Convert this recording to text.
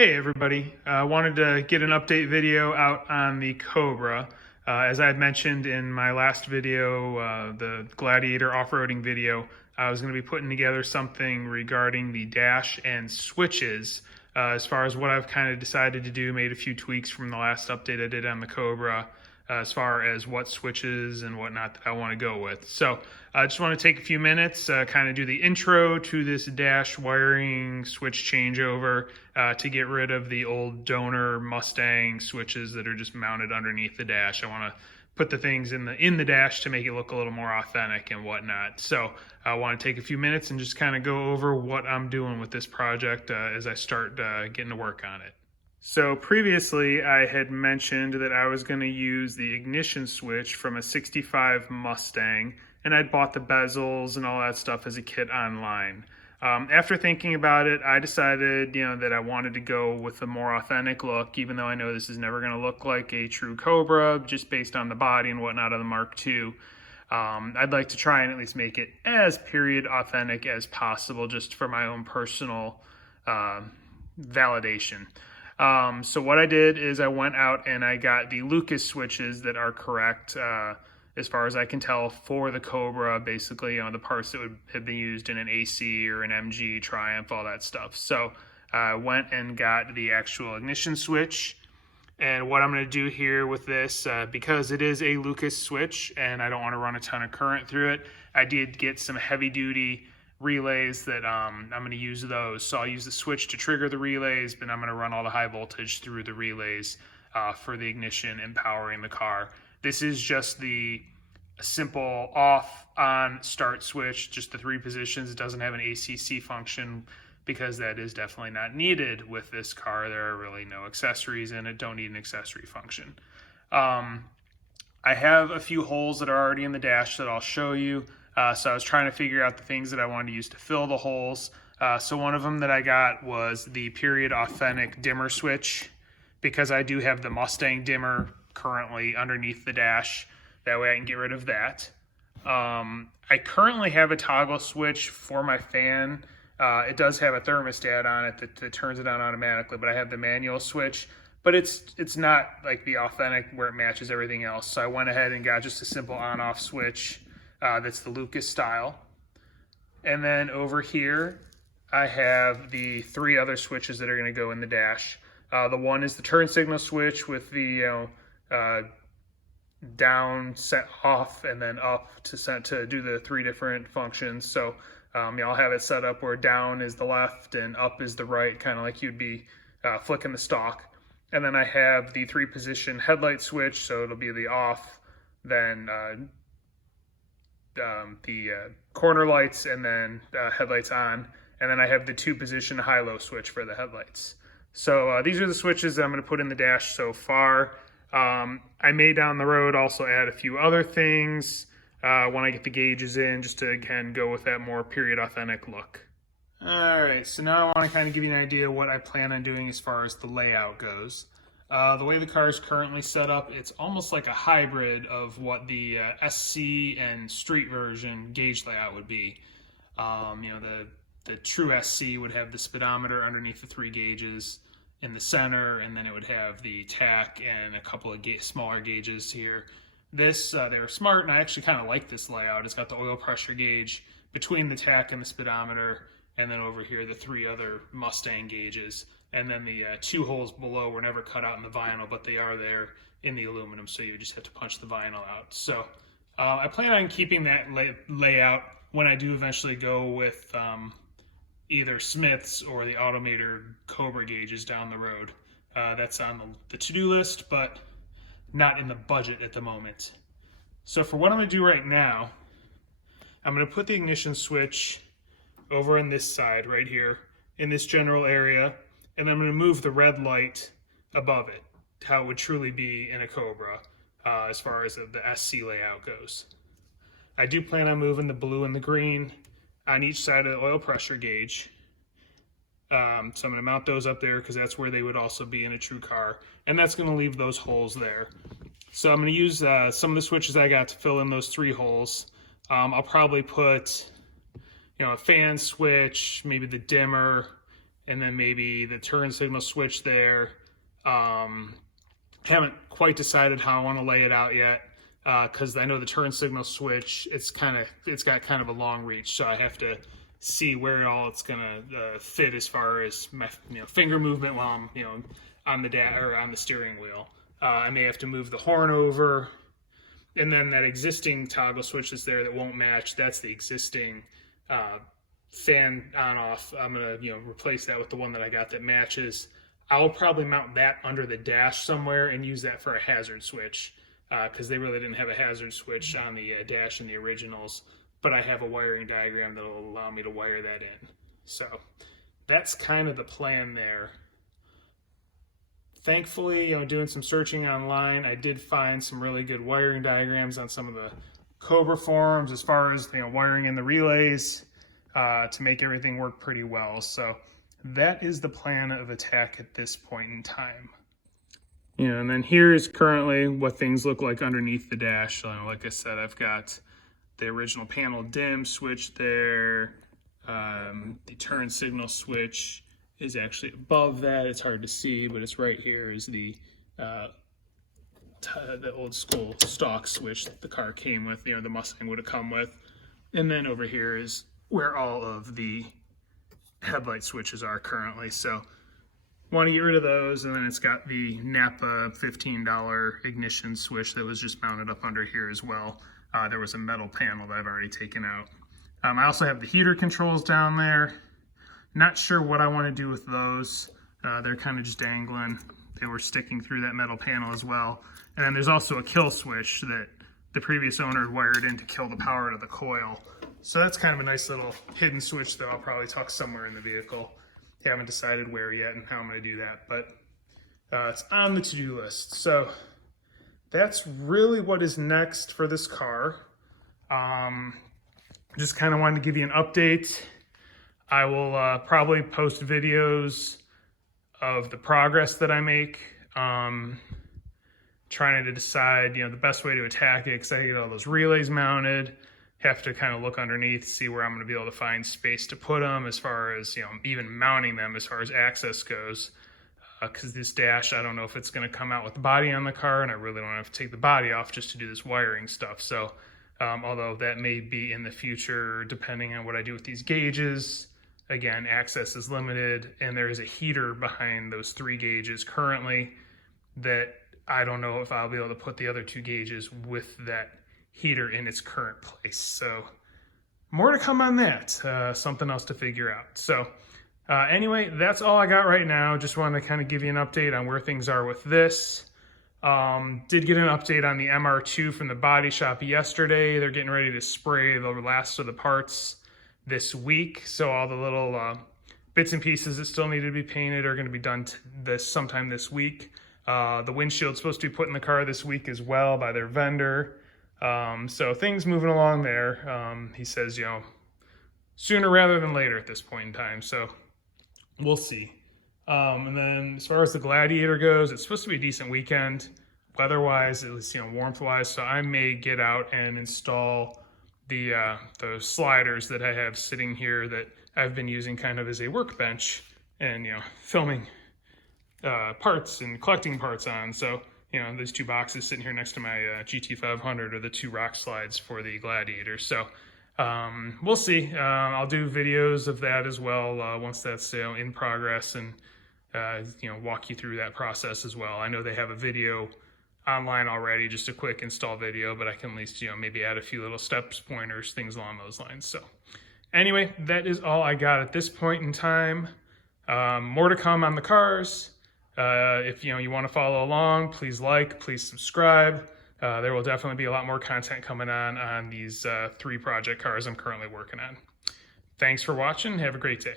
Hey everybody, I wanted to get an update video out on the Cobra. As I had mentioned in my last video, the Gladiator off-roading video, I was going to be putting together something regarding the dash and switches. As far as what I've kind of decided to do, made a few tweaks from the last update I did on the Cobra, as far as what switches and whatnot that I want to go with. So I just want to take a few minutes, kind of do the intro to this dash wiring switch changeover to get rid of the old donor Mustang switches that are just mounted underneath the dash. I want to put the things in the dash to make it look a little more authentic and whatnot. So I want to take a few minutes and just kind of go over what I'm doing with this project as I start getting to work on it. So previously I had mentioned that I was going to use the ignition switch from a 65 Mustang, and I'd bought the bezels and all that stuff as a kit online. After thinking about it, I decided, that I wanted to go with a more authentic look, even though I know this is never going to look like a true Cobra, just based on the body and whatnot of the Mark II. I'd like to try and at least make it as period authentic as possible, just for my own personal validation. So what I did is I went out and I got the Lucas switches that are correct, as far as I can tell, for the Cobra, basically, the parts that would have been used in an AC or an MG, Triumph, all that stuff. So I went and got the actual ignition switch. And what I'm going to do here with this, because it is a Lucas switch and I don't want to run a ton of current through it, I did get some heavy duty relays that I'm going to use those. So I'll use the switch to trigger the relays, but I'm going to run all the high voltage through the relays for the ignition and powering the car. This is just the simple off, on, start switch, just the 3 positions. It doesn't have an ACC function because that is definitely not needed with this car. There are really no accessories in it, don't need an accessory function. I have a few holes that are already in the dash that I'll show you. So I was trying to figure out the things that I wanted to use to fill the holes. So one of them that I got was the period authentic dimmer switch, because I do have the Mustang dimmer currently underneath the dash. That way I can get rid of that. I currently have a toggle switch for my fan. It does have a thermostat on it that turns it on automatically, but I have the manual switch. But it's not like the authentic where it matches everything else. So I went ahead and got just a simple on-off switch. That's the Lucas style. And then over here, I have the 3 other switches that are going to go in the dash. The one is the turn signal switch with the down, set off, and then up to do the 3 different functions. So I'll have it set up where down is the left and up is the right, kind of like you'd be flicking the stalk. And then I have the 3-position headlight switch, so it'll be the off, then the corner lights, and then headlights on. And then I have the 2-position high-low switch for the headlights. So these are the switches that I'm going to put in the dash so far. I may down the road also add a few other things when I get the gauges in, just to again go with that more period authentic look. Alright, so now I want to kind of give you an idea of what I plan on doing as far as the layout goes. The way the car is currently set up, it's almost like a hybrid of what the SC and street version gauge layout would be. The true SC would have the speedometer underneath the 3 gauges in the center, and then it would have the tach and a couple of smaller gauges here. This, they were smart, and I actually kind of like this layout. It's got the oil pressure gauge between the tach and the speedometer, and then over here the 3 other Mustang gauges. And then the 2 holes below were never cut out in the vinyl, but they are there in the aluminum, so you just have to punch the vinyl out. So I plan on keeping that layout when I do eventually go with either Smith's or the Automator Cobra gauges down the road. That's on the to-do list, but not in the budget at the moment. So for what I'm going to do right now, I'm going to put the ignition switch over on this side right here in this general area, and I'm going to move the red light above it, how it would truly be in a Cobra as far as the SC layout goes. I do plan on moving the blue and the green on each side of the oil pressure gauge. So I'm going to mount those up there because that's where they would also be in a true car. And that's going to leave those holes there. So I'm going to use some of the switches I got to fill in those 3 holes. I'll probably put, a fan switch, maybe the dimmer, and then maybe the turn signal switch there. Haven't quite decided how I want to lay it out yet, because I know the turn signal switch, it's got kind of a long reach, so I have to see where all it's gonna fit as far as my finger movement while I'm on the steering wheel. I may have to move the horn over, and then that existing toggle switch that's there that won't match, that's the existing fan on off. I'm gonna replace that with the one that I got that matches. I'll probably mount that under the dash somewhere and use that for a hazard switch, because they really didn't have a hazard switch on the dash in the originals, but I have a wiring diagram that will allow me to wire that in. So that's kind of the plan there. Thankfully, doing some searching online, I did find some really good wiring diagrams on some of the Cobra forums as far as wiring in the relays to make everything work pretty well. So that is the plan of attack at this point in time. And then here is currently what things look like underneath the dash. So, like I said, I've got the original panel dim switch there. The turn signal switch is actually above that. It's hard to see, but it's right here is the old school stock switch that the car came with, the Mustang would have come with. And then over here is where all of the headlight switches are currently. So want to get rid of those. And then it's got the Napa $15 ignition switch that was just mounted up under here as well. There was a metal panel that I've already taken out. I also have the heater controls down there. Not sure what I want to do with those. They're kind of just dangling. They were sticking through that metal panel as well. And then there's also a kill switch that the previous owner had wired in to kill the power out of the coil. So that's kind of a nice little hidden switch that I'll probably tuck somewhere in the vehicle. Haven't decided where yet and how I'm going to do that, but it's on the to-do list. So that's really what is next for this car. Just kind of wanted to give you an update. I will probably post videos of the progress that I make, trying to decide, the best way to attack it, because I get all those relays mounted, have to kind of look underneath, see where I'm going to be able to find space to put them as far as, even mounting them as far as access goes, because this dash, I don't know if it's going to come out with the body on the car, and I really don't have to take the body off just to do this wiring stuff. So, although that may be in the future, depending on what I do with these gauges. Again, access is limited, and there is a heater behind those 3 gauges currently that I don't know if I'll be able to put the other 2 gauges with that heater in its current place. So more to come on that, something else to figure out. So anyway, that's all I got right now. Just wanted to kind of give you an update on where things are with this. Did get an update on the MR2 from the body shop yesterday. They're getting ready to spray the last of the parts this week, so all the little bits and pieces that still need to be painted are going to be done sometime this week. The windshield's supposed to be put in the car this week as well by their vendor. So things moving along there. He says, sooner rather than later at this point in time. So we'll see. And then as far as the Gladiator goes, it's supposed to be a decent weekend, weather-wise, at least warmth-wise. So I may get out and install the sliders that I have sitting here that I've been using kind of as a workbench and filming parts and collecting parts on. So these 2 boxes sitting here next to my GT500 are the 2 rock slides for the Gladiator. So we'll see. I'll do videos of that as well once that's in progress, and walk you through that process as well. I know they have a video online already, just a quick install video, but I can at least maybe add a few little steps, pointers, things along those lines. So anyway, that is all I got at this point in time. More to come on the cars. If you want to follow along, please please subscribe. There will definitely be a lot more content coming on these 3 project cars I'm currently working on. Thanks for watching. Have a great day.